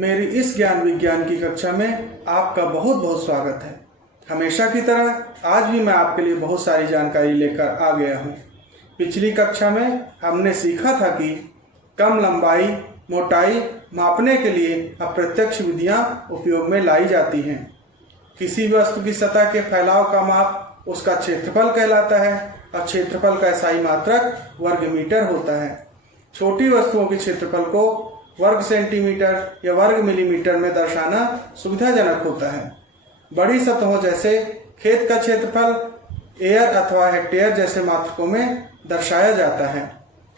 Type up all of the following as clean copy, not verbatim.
मेरी इस ज्ञान विज्ञान की कक्षा में आपका बहुत बहुत स्वागत है। हमेशा की तरह आज भी मैं आपके लिए बहुत सारी जानकारी लेकर आ गया हूँ। पिछली कक्षा में हमने सीखा था कि कम लंबाई मोटाई मापने के लिए अप्रत्यक्ष विधियाँ उपयोग में लाई जाती हैं। किसी वस्तु की सतह के फैलाव का माप उसका क्षेत्रफल कहलाता है और क्षेत्रफल का SI मात्रक वर्ग मीटर होता है। छोटी वस्तुओं के क्षेत्रफल को वर्ग सेंटीमीटर या वर्ग मिलीमीटर में दर्शाना सुविधाजनक होता है। बड़ी सतहों जैसे खेत का क्षेत्रफल एयर अथवा हेक्टेयर जैसे मात्रकों में दर्शाया जाता है।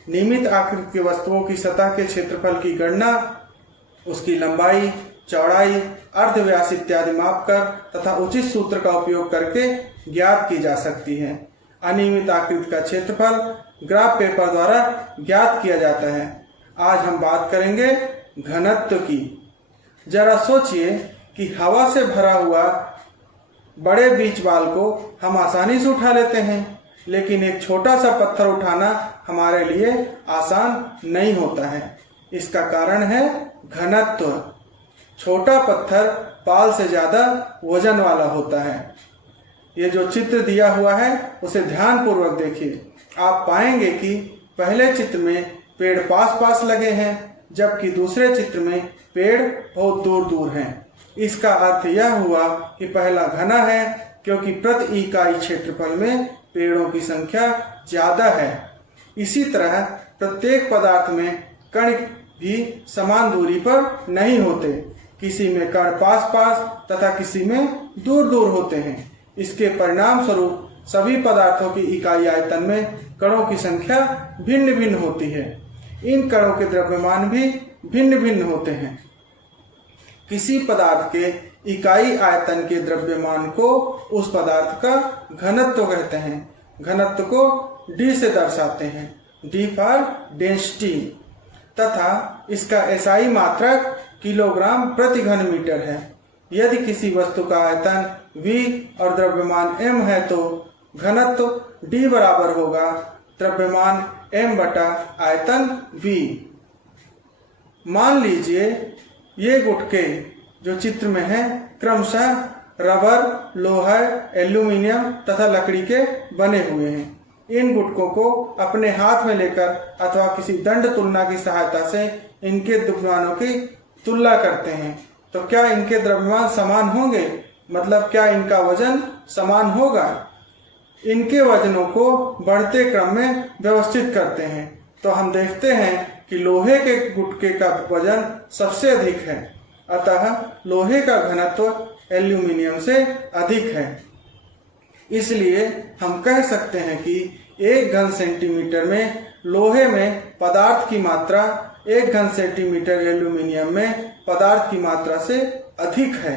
नियमित आकृति की वस्तुओं की सतह के क्षेत्रफल की गणना उसकी लंबाई, चौड़ाई, अर्धव्यास इत्यादि मापकर तथा उचित सूत्र का उपयोग करके ज्ञात की जा सकती है। अनियमित आकृति का क्षेत्रफल ग्राफ पेपर द्वारा ज्ञात किया जाता है। आज हम बात करेंगे घनत्व की। जरा सोचिए कि हवा से भरा हुआ बड़े बीच बाल को हम आसानी से उठा लेते हैं, लेकिन एक छोटा सा पत्थर उठाना हमारे लिए आसान नहीं होता है। इसका कारण है घनत्व। छोटा पत्थर बाल से ज्यादा वजन वाला होता है। ये जो चित्र दिया हुआ है उसे ध्यान पूर्वक देखिए। आप पाएंगे कि पहले चित्र में पेड़ पास पास लगे हैं, जबकि दूसरे चित्र में पेड़ बहुत दूर दूर हैं। इसका अर्थ यह हुआ कि पहला घना है क्योंकि प्रति इकाई क्षेत्रफल में पेड़ों की संख्या ज्यादा है। इसी तरह प्रत्येक पदार्थ में कण भी समान दूरी पर नहीं होते। किसी में कण पास पास तथा किसी में दूर दूर होते हैं। इसके परिणाम स्वरूप सभी पदार्थों की इकाई आयतन में कणों की संख्या भिन्न भिन्न होती है। इन कणों के द्रव्यमान भी भिन्न भिन्न होते हैं। किसी पदार्थ के इकाई आयतन के द्रव्यमान को उस पदार्थ का घनत्व कहते हैं। घनत्व को D से दर्शाते हैं, D फॉर डेंसिटी, तथा इसका SI मात्रक किलोग्राम प्रति घन मीटर है। यदि किसी वस्तु का आयतन V और द्रव्यमान m है तो घनत्व D बराबर होगा द्रव्यमान m बटा आयतन V। मान लीजिए ये गुटके जो चित्र में है क्रमशः रबर, लोहा, एल्यूमिनियम तथा लकड़ी के बने हुए हैं। इन गुटकों को अपने हाथ में लेकर अथवा किसी दंड तुलना की सहायता से इनके द्रव्यमानों की तुलना करते हैं तो क्या इनके द्रव्यमान समान होंगे? मतलब क्या इनका वजन समान होगा? इनके वजनों को बढ़ते क्रम में व्यवस्थित करते हैं तो हम देखते हैं कि लोहे के गुटके का वजन सबसे अधिक है, अतः लोहे का घनत्व एल्यूमिनियम से अधिक है। इसलिए हम कह सकते हैं कि 1 घन सेंटीमीटर में लोहे में पदार्थ की मात्रा 1 घन सेंटीमीटर एल्यूमिनियम में पदार्थ की मात्रा से अधिक है।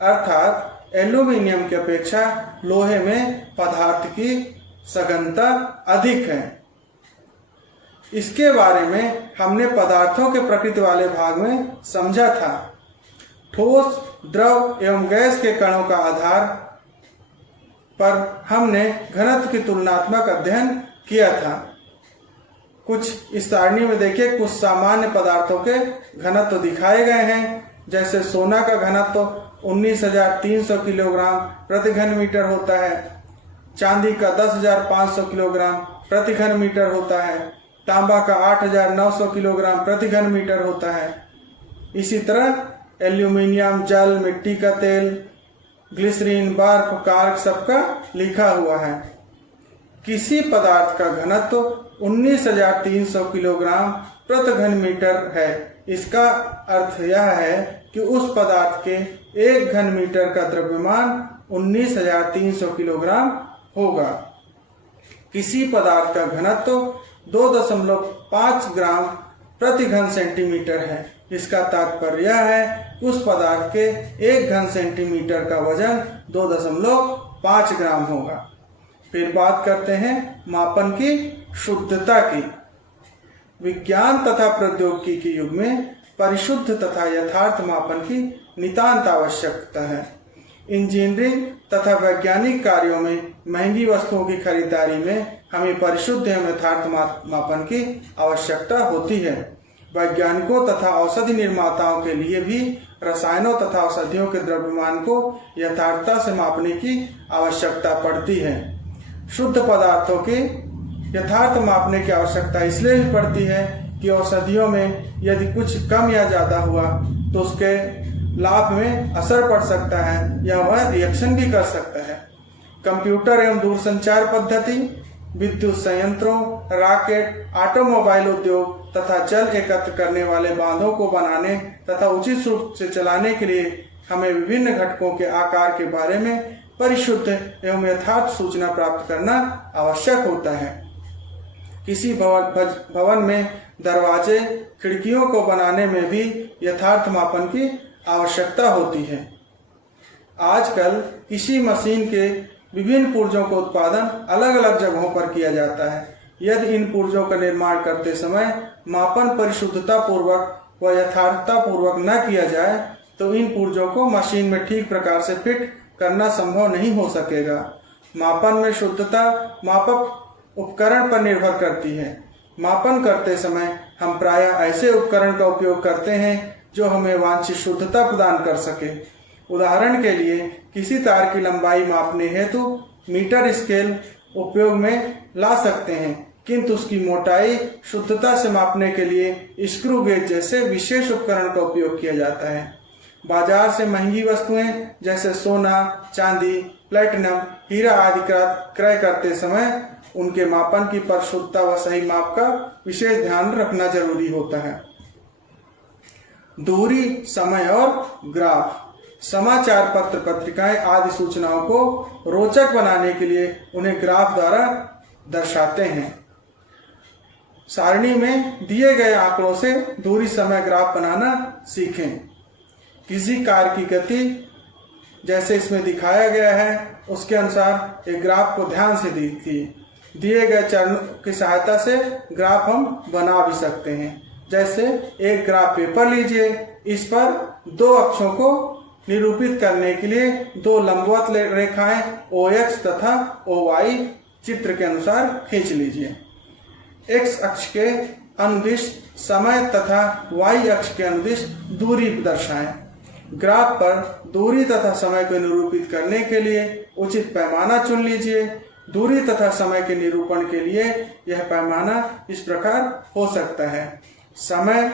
अर्थात एल्यूमिनियम की अपेक्षा लोहे में पदार्थ की सघनता अधिक है। इसके बारे में हमने पदार्थों के प्रकृति वाले भाग में समझा था। ठोस, द्रव एवं गैस के कणों का आधार पर हमने घनत्व की तुलनात्मक अध्ययन किया था। कुछ इस सारणी में देखिए, कुछ सामान्य पदार्थों के घनत्व दिखाए गए हैं। जैसे सोना का घनत्व 19,300 किलोग्राम प्रति घन मीटर होता है। चांदी का 10,500 किलोग्राम प्रति घन मीटर होता है। तांबा का 8,900 किलोग्राम प्रति घन मीटर होता है। इसी तरह एल्यूमिनियम, जल, मिट्टी का तेल, ग्लिसरीन, बर्फ, कार्क सबका लिखा हुआ है। किसी पदार्थ का घनत्व 19,300 किलोग्राम प्रति घन मीटर है। इसका अर्थ यह है कि उस पदार्थ के 1 घन मीटर का द्रव्यमान 19,300 किलोग्राम होगा। किसी पदार्थ का घनत्व 2.5 ग्राम प्रति घन सेंटीमीटर है। इसका तात्पर्य यह है कि उस पदार्थ के 1 घन सेंटीमीटर का वजन 2.5 ग्राम होगा। फिर बात करते हैं मापन की शुद्धता की। विज्ञान तथा प्रौद्योगिकी के युग में परिशुद्ध तथा यथार्थ मापन की नितांत आवश्यकता है। इंजीनियरिंग तथा वैज्ञानिक कार्यों में महंगी वस्तुओं की खरीदारी में हमें परिशुद्ध एवं यथार्थ मापन की आवश्यकता होती है। वैज्ञानिकों तथा औषधि निर्माताओं के लिए भी रसायनों तथा औषधियों के द्रव्यमान को यथार्थता से मापने की आवश्यकता पड़ती है। शुद्ध पदार्थों के यथार्थ मापने की आवश्यकता इसलिए भी पड़ती है कि औषधियों में यदि कुछ कम या ज़्यादा हुआ तो उसके लाभ में असर पड़ सकता है या वह रिएक्शन भी कर सकता है। कंप्यूटर एवं दूरसंचार पद्धति, विद्युत संयंत्रों, रॉकेट, ऑटोमोबाइल उद्योग तथा जल एकत्र करने वाले बांधों को बनाने तथा उचित रूप से चलाने के लिए हमें विभिन्न घटकों के आकार के बारे में परिशुद्ध एवं यथार्थ सूचना प्राप्त करना आवश्यक होता है। किसी भवन में दरवाजे, खिड़कियों को बनाने में भी यथार्थ मापन की आवश्यकता होती है। आजकल किसी मशीन के विभिन्न पुर्जों का उत्पादन अलग अलग जगहों पर किया जाता है। यदि इन पुर्जों का निर्माण करते समय मापन परिशुद्धता पूर्वक व यथार्थता पूर्वक न किया जाए तो इन पुर्जों को मशीन में ठीक प्रकार से फिट करना संभव नहीं हो सकेगा। मापन में शुद्धता मापक उपकरण पर निर्भर करती है। मापन करते समय हम प्रायः ऐसे उपकरण का उपयोग करते हैं जो हमें वांछित शुद्धता प्रदान कर सके। उदाहरण के लिए किसी तार की लंबाई मापने हेतु मीटर स्केल उपयोग में ला सकते हैं, किंतु उसकी मोटाई शुद्धता से मापने के लिए स्क्रू गेज जैसे विशेष उपकरण का उपयोग किया जाता है। बाजार से महंगी वस्तुएं जैसे सोना, चांदी, प्लेटिनम, हीरा आदि क्रय करते समय उनके मापन की परिशुद्धता व सही माप का विशेष ध्यान रखना जरूरी होता है। दूरी, समय और ग्राफ। समाचार पत्र, पत्रिकाएं आदि सूचनाओं को रोचक बनाने के लिए उन्हें ग्राफ द्वारा दर्शाते हैं। सारणी में दिए गए आंकड़ों से दूरी, समय ग्राफ बनाना सीखें। किसी कार की गति जैसे इसमें दिखाया गया है उसके अनुसार एक ग्राफ को ध्यान से देखिए। दिए गए चरणों की सहायता से ग्राफ हम बना भी सकते हैं। जैसे एक ग्राफ पेपर लीजिए, इस पर दो अक्षों को निरूपित करने के लिए दो लंबवत रेखाएं OX तथा OY चित्र के अनुसार खींच लीजिए। X अक्ष के अनुदिश समय तथा Y अक्ष के अनुदिश दूरी दर्शाएं। ग्राफ पर दूरी तथा समय को निरूपित करने के लिए उचित पैमाना चुन लीजिए। दूरी तथा समय के निरूपण के लिए यह पैमाना इस प्रकार हो सकता है। समय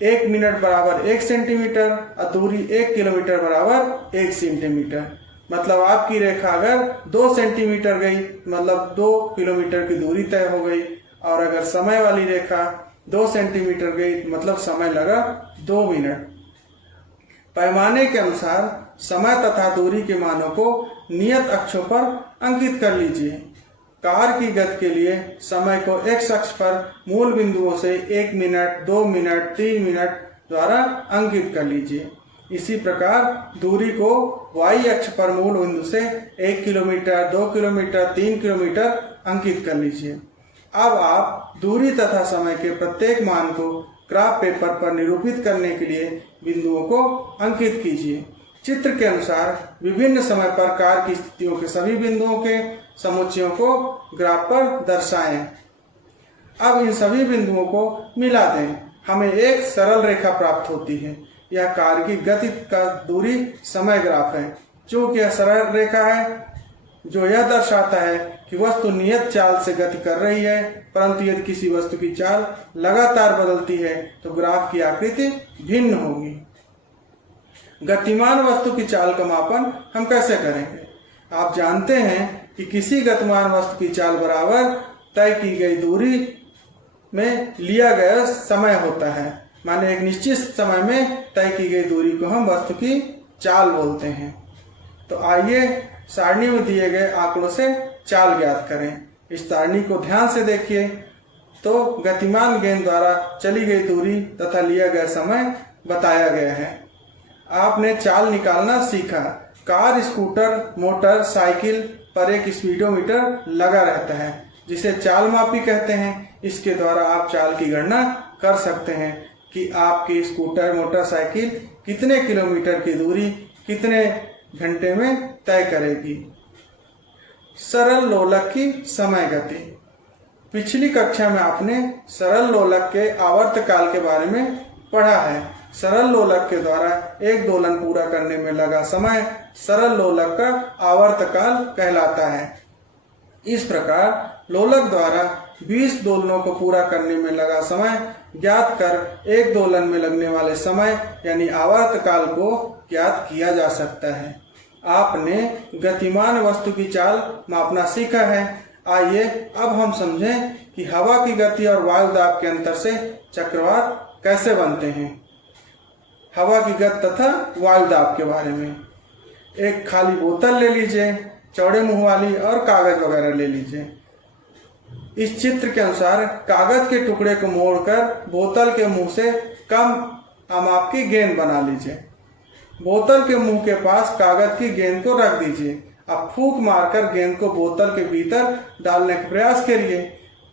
1 मिनट बराबर 1 सेंटीमीटर और दूरी 1 किलोमीटर बराबर 1 सेंटीमीटर। मतलब आपकी रेखा अगर 2 सेंटीमीटर गई मतलब 2 किलोमीटर की दूरी तय हो गई, और अगर समय वाली रेखा 2 सेंटीमीटर गई मतलब समय लगा 2 मिनट। पैमाने के अनुसार समय तथा दूरी के मानों को नियत अक्षों पर अंकित कर लीजिए। कार की गति के लिए समय को X अक्ष पर मूल बिंदुओं से 1 मिनट, 2 मिनट, 3 मिनट द्वारा अंकित कर लीजिए। इसी प्रकार दूरी को Y अक्ष पर मूल बिंदु से 1 किलोमीटर, 2 किलोमीटर, 3 किलोमीटर अंकित कर लीजिए। अब आप दूरी तथा समय के प्रत्येक मान को ग्राफ पेपर पर निरूपित करने के लिए बिंदुओं को अंकित कीजिए। चित्र के अनुसार विभिन्न समय पर कार की स्थितियों के सभी बिंदुओं के समुच्चयों को ग्राफ पर दर्शाएं। अब इन सभी बिंदुओं को मिला दें, हमें एक सरल रेखा प्राप्त होती है। यह कार की गति का दूरी समय ग्राफ है। चूंकि यह सरल रेखा है जो यह दर्शाता है कि वस्तु नियत चाल से गति कर रही है, परंतु यदि किसी वस्तु की चाल लगातार बदलती है तो ग्राफ की आकृति भिन्न होगी। गतिमान वस्तु की चाल का मापन हम कैसे करेंगे? आप जानते हैं कि किसी गतिमान वस्तु की चाल बराबर तय की गई दूरी में लिया गया समय होता है। माने एक निश्चित समय में तय की गई दूरी को हम वस्तु की चाल बोलते हैं। तो आइए सारणी में दिए गए आंकड़ों से चाल ज्ञात करें। इस सारणी को ध्यान से देखिए तो गतिमान गेंद द्वारा चली गई दूरी तथा लिया गया समय बताया गया है। आपने चाल निकालना सीखा। कार, स्कूटर, मोटर साइकिल पर एक स्पीडोमीटर लगा रहता है जिसे चाल मापी कहते हैं। इसके द्वारा आप चाल की गणना कर सकते हैं कि आपकी स्कूटर, मोटरसाइकिल कितने किलोमीटर की दूरी कितने घंटे में तय करेगी। सरल लोलक की समय गति। पिछली कक्षा में आपने सरल लोलक के आवर्तकाल के बारे में पढ़ा है। सरल लोलक के द्वारा एक दोलन पूरा करने में लगा समय सरल लोलक का आवर्तकाल कहलाता है। इस प्रकार लोलक द्वारा 20 दोलनों को पूरा करने में लगा समय ज्ञात कर एक दोलन में लगने वाले समय यानी आवर्तकाल को ज्ञात किया जा सकता है। आपने गतिमान वस्तु की चाल मापना सीखा है। आइए अब हम समझें कि हवा की गति और वायु दाब के अंतर से चक्रवात कैसे बनते हैं। हवा की गति तथा वायु दाब के बारे में। एक खाली बोतल ले लीजिए, चौड़े मुंह वाली, और कागज वगैरह ले लीजिए। इस चित्र के अनुसार कागज के टुकड़े को मोड़कर बोतल के मुंह से कम माप की गेंद बना लीजिए। बोतल के मुंह के पास कागज की गेंद को रख दीजिए। अब फूंक मारकर गेंद को बोतल के भीतर डालने का प्रयास करिए।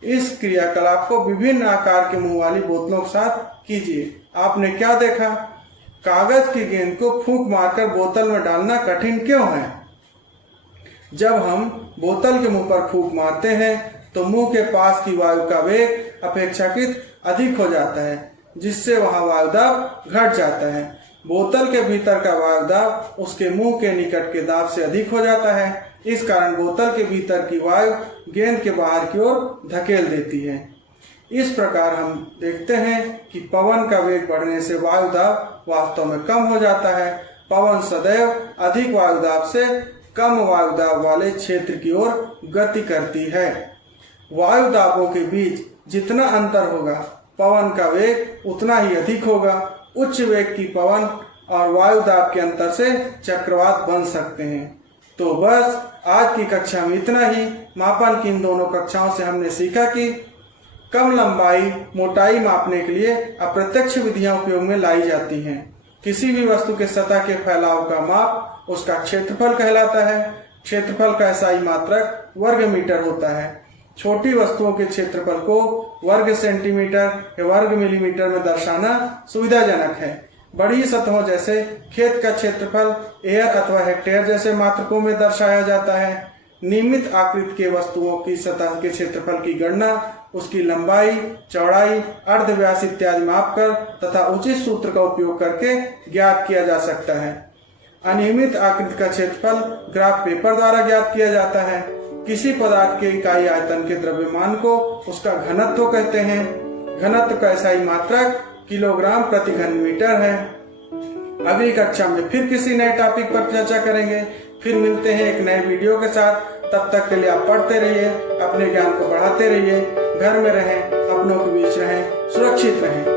इस क्रियाकलाप को विभिन्न आकार के मुंह वाली बोतलों के साथ कीजिए। आपने क्या देखा? कागज की गेंद को फूंक मारकर बोतल में डालना कठिन क्यों है? जब हम बोतल के मुंह पर फूंक मारते हैं तो मुंह के पास की वायु का वेग अपेक्षाकृत अधिक हो जाता है, जिससे वहां वायु दाब घट जाता है। बोतल के भीतर का वायु दाब उसके मुंह के निकट के दाब से अधिक हो जाता है। इस कारण बोतल के भीतर की वायु गेंद के बाहर की ओर धकेल देती है। इस प्रकार हम देखते हैं कि पवन का वेग बढ़ने से वायु दाब वास्तव में कम हो जाता है। पवन सदैव अधिक वायु दाब से कम वायु दाब वाले क्षेत्र की ओर गति करती है। वायु दाबों के बीच जितना अंतर होगा, पवन का वेग उतना ही अधिक होगा। उच्च वेग की पवन और वायु दाब के अंतर से चक्रवात बन सकते हैं। तो बस आज की कक्षा में इतना ही। मापन की इन दोनों कक्षाओं से हमने सीखा कि कम लंबाई मोटाई मापने के लिए अप्रत्यक्ष विधियां उपयोग में लाई जाती हैं। किसी भी वस्तु के सतह के फैलाव का माप उसका क्षेत्रफल कहलाता है। क्षेत्रफल का SI मात्रक वर्ग मीटर होता है। छोटी वस्तुओं के क्षेत्रफल को वर्ग सेंटीमीटर या वर्ग मिलीमीटर में दर्शाना सुविधाजनक है। बड़ी सतहों जैसे खेत का क्षेत्रफल एयर अथवा हेक्टेयर जैसे मात्रकों में दर्शाया जाता है। नियमित आकृति के वस्तुओं की सतह के क्षेत्रफल की गणना उसकी लंबाई, चौड़ाई, अर्धव्यास इत्यादि मापकर तथा उचित सूत्र का उपयोग करके ज्ञात किया जा सकता है। अनियमित आकृति का क्षेत्रफल ग्राफ पेपर द्वारा ज्ञात किया जाता है। किसी पदार्थ के इकाई आयतन के द्रव्यमान को उसका घनत्व कहते हैं। घनत्व का SI मात्रक किलोग्राम प्रति घन मीटर है। अगली कक्षा में फिर किसी नए टॉपिक पर चर्चा करेंगे। फिर मिलते हैं एक नए वीडियो के साथ। तब तक के लिए आप पढ़ते रहिए, अपने ज्ञान को बढ़ाते रहिए, घर में रहें, अपनों के बीच रहें, सुरक्षित रहें।